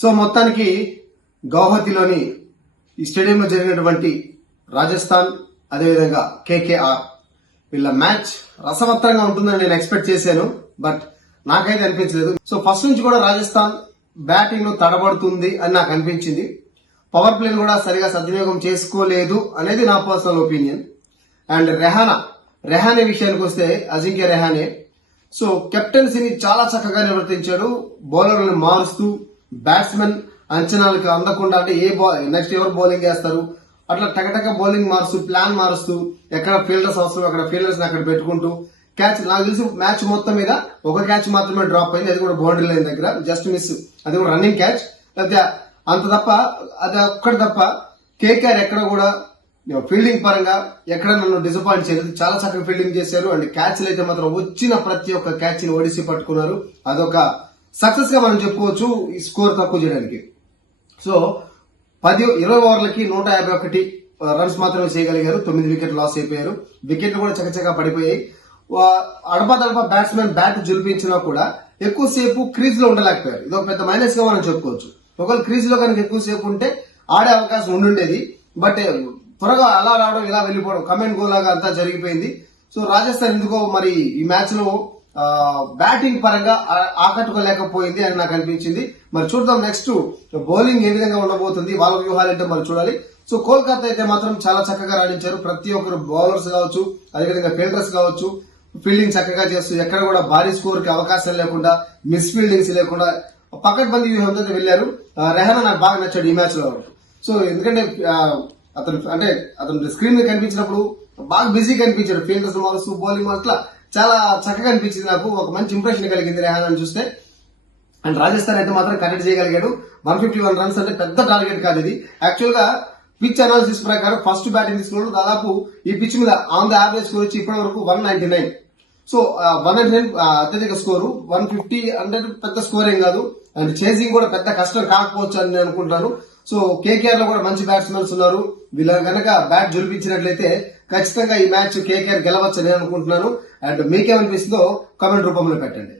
So మొత్తానికి గౌహతిలోని ఈ స్టేడియంలో జరిగినటువంటి రాజస్థాన్ అదేవిధంగా కేకేఆర్ వీళ్ళ మ్యాచ్ రసవత్తరంగా ఉంటుందని నేను ఎక్స్పెక్ట్ చేశాను బట్ నాకైతే అనిపించలేదు. సో ఫస్ట్ నుంచి కూడా రాజస్థాన్ బ్యాటింగ్లో తడబడుతుంది అని నాకు అనిపించింది. పవర్ ప్లేని కూడా సరిగా సద్వినియోగం చేసుకోలేదు అనేది నా personal opinion. And Rahane Rahane విషయానికి వస్తే అజింక్య రెహానే. సో కెప్టెన్సీని చాలా చక్కగా నిర్వర్తించాడు బౌలర్లను మారుస్తూ బ్యాట్స్మెన్ అంచనాలకు అందకుండా అంటే ఏ బాల్ నెక్స్ట్ ఎవరు బౌలింగ్ చేస్తారు అట్లా టకటక బౌలింగ్ మారుస్తూ ప్లాన్ మారుస్తూ ఎక్కడ ఫీల్డర్స్ అవసరం అక్కడ ఫీల్డర్స్ అక్కడ పెట్టుకుంటూ క్యాచ్ నాకు తెలిసి మ్యాచ్ మొత్తం మీద ఒక క్యాచ్ మాత్రమే డ్రాప్ అయింది అది కూడా బౌండరీ లైన్ దగ్గర జస్ట్ మిస్ అది కూడా రన్నింగ్ క్యాచ్ లేకపోతే అంత తప్ప అది ఒక్కటి తప్ప కేకేఆర్ ఎక్కడ కూడా ఫీల్డింగ్ పరంగా ఎక్కడ నన్ను డిసప్పాయింట్ చేయలేదు. చాలా చక్కగా ఫీల్డింగ్ చేశారు. అండ్ క్యాచ్లు అయితే మాత్రం వచ్చిన ప్రతి ఒక్క క్యాచ్ని ఓడిసి పట్టుకున్నారు. అదొక సక్సెస్గా మనం చెప్పుకోవచ్చు ఈ స్కోర్ తక్కువ చేయడానికి. సో పది ఇరవై ఓవర్లకి నూట యాభై ఒకటి రన్స్ మాత్రమే చేయగలిగారు. తొమ్మిది వికెట్ లాస్ అయిపోయారు. వికెట్లు కూడా చకచకా పడిపోయాయి. వా- అడపా బ్యాట్స్మెన్ బ్యాట్ జులిపించినా కూడా ఎక్కువసేపు క్రీజ్లో ఉండలేకపోయారు. ఇది ఒక పెద్ద మైనస్గా మనం చెప్పుకోవచ్చు. ఒకవేళ క్రీజ్లో కనుక ఎక్కువసేపు ఉంటే ఆడే అవకాశం ఉండుండేది. బట్ త్వరగా అలా రావడం ఇలా వెళ్ళిపోవడం కమెంట్ గోలాగా అంతా జరిగిపోయింది. సో రాజస్థాన్ ఎందుకో మరి ఈ మ్యాచ్లో బ్యాటింగ్ పరంగా ఆకట్టుకోలేకపోయింది అని నాకు అనిపించింది. మరి చూద్దాం నెక్స్ట్ బౌలింగ్ ఏ విధంగా ఉండబోతుంది వాళ్ళ వ్యూహాలు ఏంటో మరి చూడాలి. సో కోల్కతా అయితే మాత్రం చాలా చక్కగా రాణించారు. ప్రతి ఒక్కరు బౌలర్స్ కావచ్చు అదేవిధంగా ఫీల్డర్స్ కావచ్చు ఫీల్డింగ్ చక్కగా చేస్తూ ఎక్కడ కూడా భారీ స్కోర్కి అవకాశం లేకుండా మిస్ ఫీల్డింగ్స్ లేకుండా పకడ్బందీ వ్యూహంతో వెళ్ళారు. రెహనా నాకు బాగా నచ్చాడు ఈ మ్యాచ్లో. సో ఎందుకంటే అతను అంటే అతను స్క్రీన్ మీద కనిపించినప్పుడు బాగా బిజీ కనిపించాడు ఫీల్డర్స్ మారుస్తూ బౌలింగ్ అట్లా చాలా చక్కగా అనిపించింది నాకు. ఒక మంచి ఇంప్రెషన్ కలిగింది రెహానా చూస్తే. అండ్ రాజస్థాన్ అయితే మాత్రం కనెక్ట్ చేయగలిగాడు. వన్ ఫిఫ్టీ వన్ రన్స్ అంటే పెద్ద టార్గెట్ కాదు ఇది. యాక్చువల్గా పిచ్ అనాలిసిస్ ప్రకారం ఫస్ట్ బ్యాటింగ్ తీసుకున్నాడు. దాదాపు ఈ పిచ్ మీద ఆన్ ద యావరేజ్ స్కోర్ వచ్చి ఇప్పటి వరకు one ninety nine. So one hundred అత్యధిక స్కోరు. వన్ ఫిఫ్టీ హండ్రెడ్ పెద్ద స్కోర్ ఏం కాదు. అండ్ చేసింగ్ కూడా పెద్ద కష్టం కాకపోవచ్చు అని నేను అనుకుంటాను. సో కేకేఆర్లో కూడా మంచి బ్యాట్స్మెన్స్ ఉన్నారు. వీళ్ళ గనక బ్యాట్ జొలిపించినట్లయితే ఖచ్చితంగా ఈ మ్యాచ్ కేకేఆర్ గెలవచ్చు నేను అనుకుంటున్నాను. అండ్ మీకేమనిపిస్తుందో కామెంట్ రూపంలో పెట్టండి.